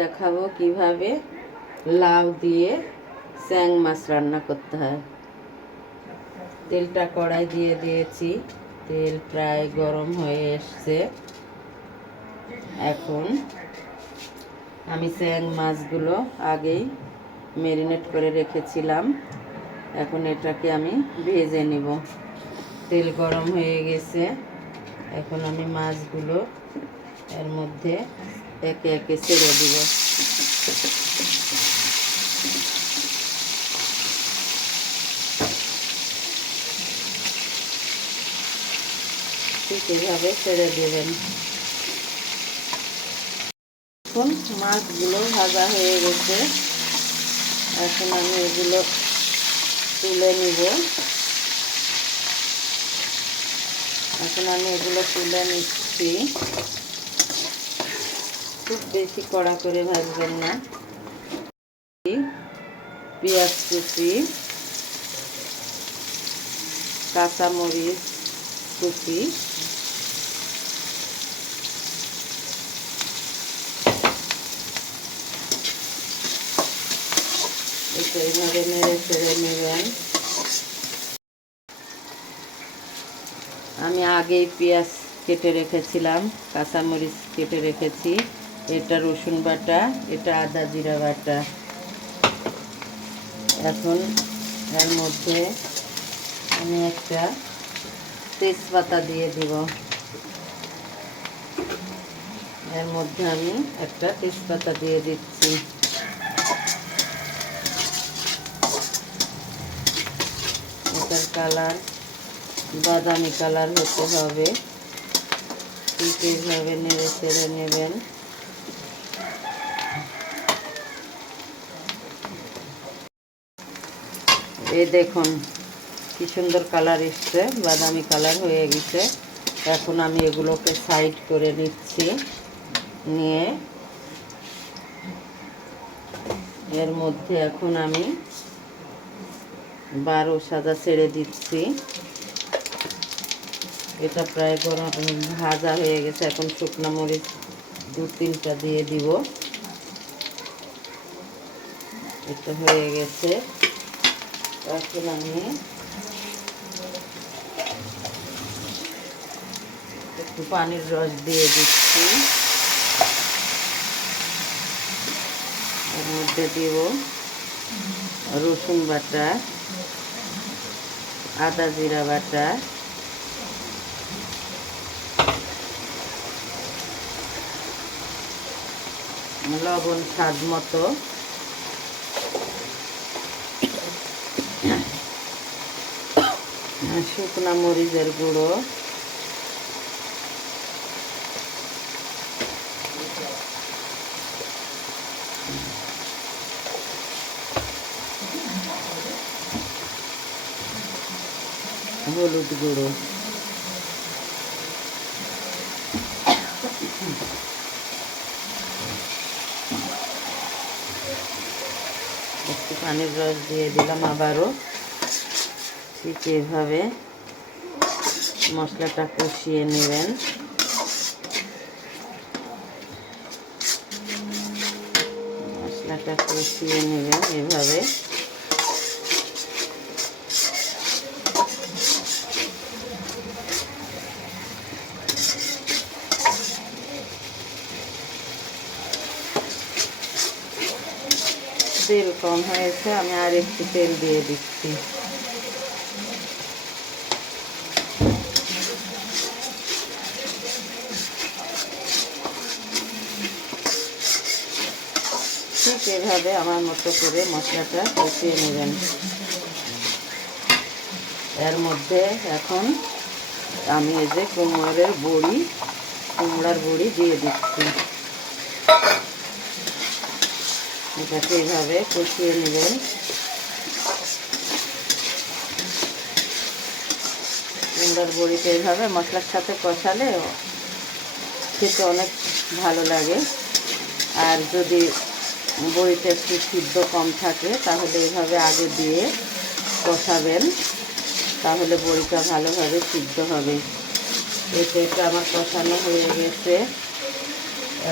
দেখাবো কিভাবে লাউ দিয়ে স্যাং মাছ রান্না করতে হয়। তেলটা কড়াই দিয়ে দিয়েছি, তেল প্রায় গরম হয়ে এসছে। এখন আমি স্যাং মাছগুলো আগেই ম্যারিনেট করে রেখেছিলাম, এখন এটাকে আমি ভেজে নিব। তেল গরম হয়ে গেছে, এখন আমি মাছগুলো এর মধ্যে একে একে ছেড়ে দিব। ঠিক এভাবে ছেড়ে দেবেন। এখন মাছগুলো ভাজা হয়ে গেছে, এখন আমি এগুলো তুলে নিব। তুলে নিচ্ছি। খুব বেশি কড়া করে ভাজবেন না। পেঁয়াজ কুচি, কাঁচামরিচ কুচি, এটা এইভাবে নেড়ে ছেড়ে নেবেন। আমি আগেই পেঁয়াজ কেটে রেখেছিলাম, কাঁচামরিচ কেটে রেখেছি। এটা রসুন বাটা, এটা আদা জিরা বাটা। এখন এর মধ্যে আমি একটা তেজপাতা দিয়ে দিব। এর মধ্যে আমি একটা তেজপাতা দিয়ে দিচ্ছি। এটার কালার বাদামি কালার হতে হবে। ঠিক এইভাবে নেড়ে চেড়ে নেবেন। এই দেখুন কি সুন্দর কালার এসছে, বাদামি কালার হয়ে গেছে। এখন আমি এগুলোকে সাইড করে নিচ্ছি। নিয়ে এর মধ্যে এখন আমি 12 সাদা ছেড়ে দিচ্ছি। এটা প্রায় গরম ভাজা হয়ে গেছে। এখন শুকনো মরিচ 2-3টা দিয়ে দিব। এটা হয়ে গেছে। এখন আমি একটু পানির রস দিয়ে দিচ্ছি। এর মধ্যে দিব রসুন বাটা, আদা জিরা বাটা, লবণ স্বাদ মতো, শুকনো মরিচের গুঁড়ো, হলুদ গুঁড়ো। একটু পানির রস দিয়ে দিলাম আবারও। ঠিক এভাবে মশলাটা কষিয়ে নেবেন। মশলাটা কষিয়ে নেবেন এভাবে। তেল কম হয়েছে, আমি আর একটু তেল দিয়ে দিচ্ছি। ঠিক এভাবে আমার মতো করে মশলাটা কষিয়ে নেবেন। এর মধ্যে এখন আমি এই যে কুমড়ার বড়ি দিয়ে দিচ্ছি। এটাকে এভাবে কষিয়ে নেবেন। কুমড়ার বড়িটা এইভাবে মশলার সাথে কষালে খেতে অনেক ভালো লাগে। আর যদি বড়িটা একটু সিদ্ধ কম থাকে তাহলে এইভাবে আগে দিয়ে কষাবেন, তাহলে বড়িটা ভালোভাবে সিদ্ধ হবে। এটা আমার কষানো হয়ে গেছে।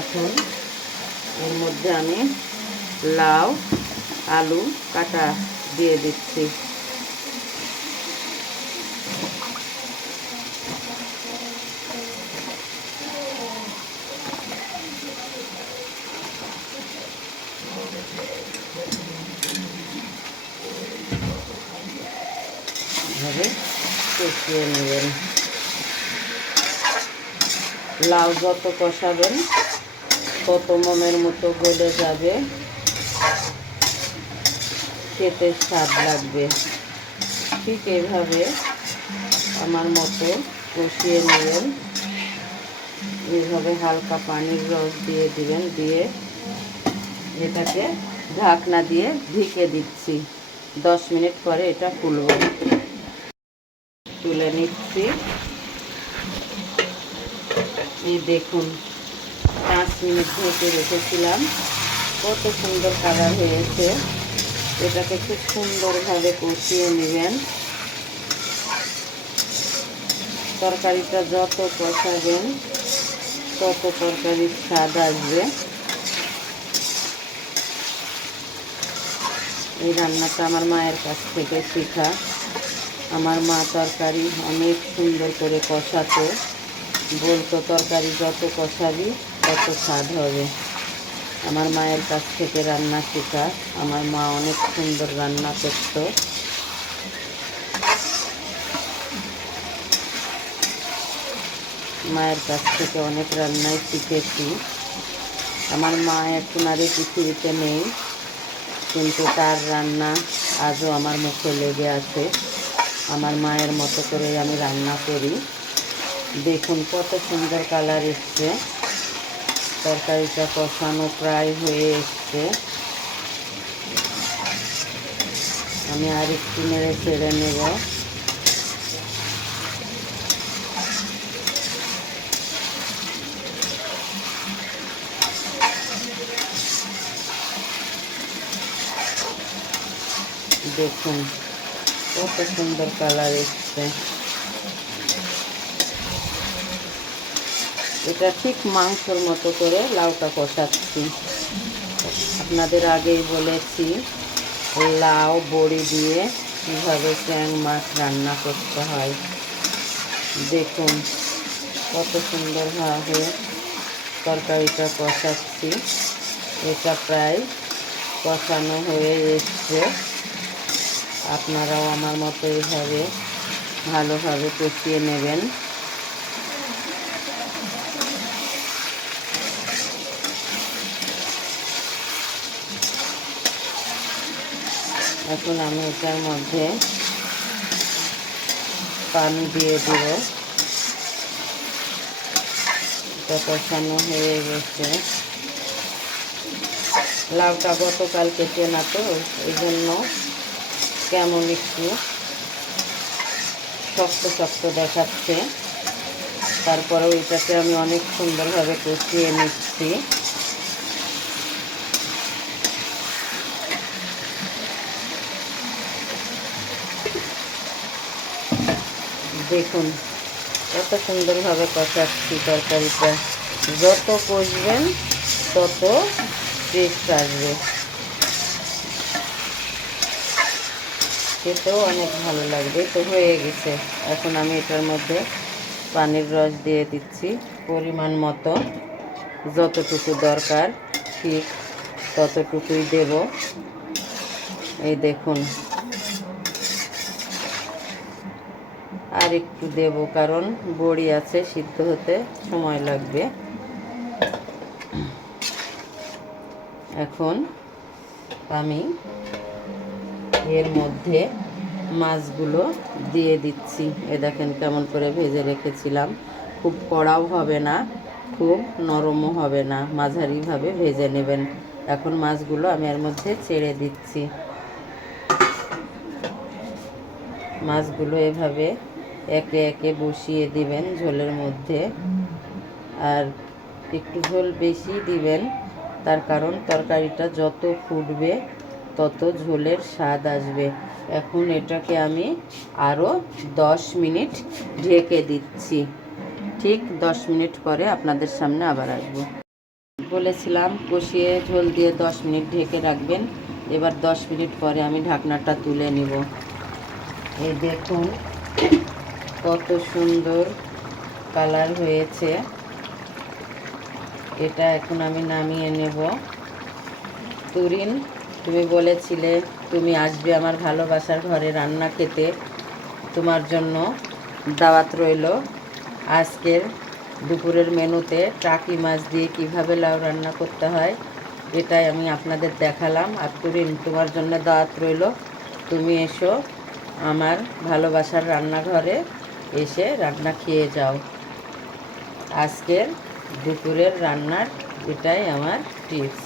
এখন এর মধ্যে আমি লাউ আলু কাটা দিয়ে দিচ্ছি। এভাবে কষিয়ে নেবেন। লাউ যত কষাবেন তত মনের মতো গলে যাবে, খেতে স্বাদ লাগবে। ঠিক এইভাবে আমার মতো কষিয়ে নেবেন। এইভাবে হালকা পানির রস দিয়ে দিবেন, দিয়ে এটাকে ঢাকনা দিয়ে ঢেকে দিচ্ছি। 10 মিনিট পরে এটা খুলব। তুলে নিচ্ছি। এই দেখুন 5 মিনিট ঢেকে রেখেছিলাম, কত সুন্দর কালার হয়েছে। এটাকে খুব সুন্দরভাবে কষিয়ে নেবেন। তরকারিটা যত কষাবেন তত তরকারির স্বাদ আসবে। এই রান্নাটা আমার মায়ের কাছ থেকে শেখা। আমার মা তরকারি অনেক সুন্দর করে কষাতো, বলতো তরকারি যত কষাবি তত স্বাদ হবে। আমার মায়ের কাছ থেকে রান্না শেখা। আমার মা অনেক সুন্দর রান্না করত। মায়ের কাছ থেকে অনেক রান্নাই শিখেছি। আমার মা এখন আর এই পৃথিবীতে নেই, কিন্তু তার রান্না আজও আমার মুখে লেগে আছে। আমার মায়ের মতো করে আমি রান্না করি। দেখুন কত সুন্দর কালার এসছে। তরকারিটা কষানো প্রায় হয়ে এসছে। আমি আর একটু নেড়ে ছেড়ে নেব। দেখুন কত সুন্দর কালার এসছে। এটা ঠিক মাংসর মতো করে লাউটা কষাচ্ছি। আপনাদের আগেই বলেছি লাউ বড়ি দিয়ে কীভাবে ট্যাং মাছ রান্না করতে হয়। দেখুন কত সুন্দরভাবে তরকারিটা কষাচ্ছি। এটা প্রায় কষানো হয়ে এসছে। আপনারাও আমার মতো এইভাবে ভালোভাবে কষিয়ে নেবেন। এখন আমি এটার মধ্যে পানি দিয়ে দিব। এটা কষানো হয়ে গেছে। লাউটা গতকাল কেটে না, তো এই জন্য কেমন একটু শক্ত শক্ত দেখাচ্ছে। তারপরেও এটাকে আমি অনেক সুন্দরভাবে কষিয়ে নিচ্ছি। দেখুন কত সুন্দরভাবে কষাচ্ছি তরকারিটা। যত কষবেন তত টেস্ট আসবে, খেতেও অনেক ভালো লাগবে। তো হয়ে গেছে। এখন আমি এটার মধ্যে পানির রস দিয়ে দিচ্ছি পরিমাণ মতো। যতটুকু দরকার ঠিক ততটুকুই দেব। এই দেখুন আর একটু দেব, কারণ বড়ি আছে, সিদ্ধ হতে সময় লাগবে। এখন আমি এর মধ্যে মাছগুলো দিয়ে দিচ্ছি। এ দেখেন কেমন করে ভেজে রেখেছিলাম। খুব কড়াও হবে না, খুব নরমও হবে না, মাঝারিভাবে ভেজে নেবেন। এখন মাছগুলো আমি এর মধ্যে ছেড়ে দিচ্ছি। মাছগুলো এভাবে একে একে বসিয়ে দিবেন ঝোলের মধ্যে। আর একটু ঝোল বেশি দিবেন, তার কারণ তরকারিটা যত ফুটবে তত ঝোলের স্বাদ আসবে। এখন এটাকে আমি আরও 10 মিনিট ঢেকে দিচ্ছি। ঠিক 10 মিনিট পরে আপনাদের সামনে আবার আসবো। বলেছিলাম কষিয়ে ঝোল দিয়ে 10 মিনিট ঢেকে রাখবেন। এবার 10 মিনিট পরে আমি ঢাকনাটা তুলে নিব। এই দেখুন কত সুন্দর কালার হয়েছে। এটা এখন আমি নামিয়ে নেব। তুরিন, তুমি বলেছিলে তুমি আসবে আমার ভালোবাসার ঘরে রান্না খেতে, তোমার জন্য দাওয়াত রইল। আজকের দুপুরের মেনুতে টাকি মাছ দিয়ে কিভাবে লাউ রান্না করতে হয় এটাই আমি আপনাদের দেখালাম। আর তুরিন, তোমার জন্য দাওয়াত রইল, তুমি এসো আমার ভালোবাসার রান্নাঘরে, এসে রান্না খেয়ে যাও। আজকের দুপুরের রান্নার এটাই আমার টিপস।